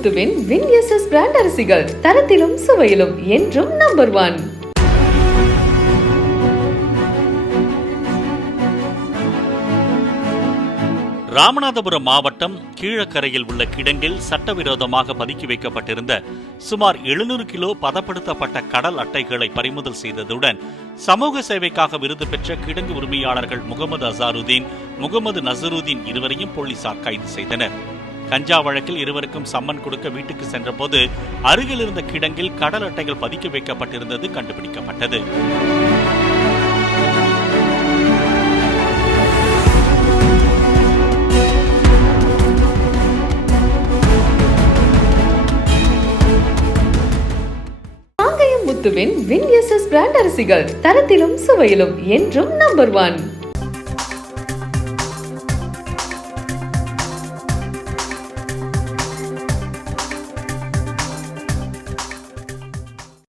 முத்துவின் வின்எஸ்எஸ் brand அரிசிகள் தரத்திலும் சுவையிலும் என்றும் number 1. Ramanathapuram மாவட்டம் கீழக்கரையில் உள்ள கிடங்கில் சட்டவிரோதமாக பதுக்கி வைக்கப்பட்டிருந்த சுமார் 700 கிலோ பதப்படுத்தப்பட்ட கடல் அட்டைகளை பறிமுதல் செய்ததுடன் சமூக சேவைக்காக விருது பெற்ற கிடங்கு உரிமையாளர்கள் முகமது அசாருதீன், முகமது நசருதீன் இருவரையும் போலீசார் கைது செய்தனர். கஞ்சா வழக்கில் இருவருக்கும் சம்மன் கொடுக்க வீட்டுக்கு சென்றபோது அருகில் இருந்த கிடங்கில் கடல் அட்டைகள் பதுக்கி வைக்கப்பட்டிருந்தது கண்டுபிடிக்கப்பட்டது. முத்துவின் வின்எஸ்எஸ் பிராண்ட் அரிசிகள் தரத்திலும் சுவையிலும் என்றும் நம்பர் 1.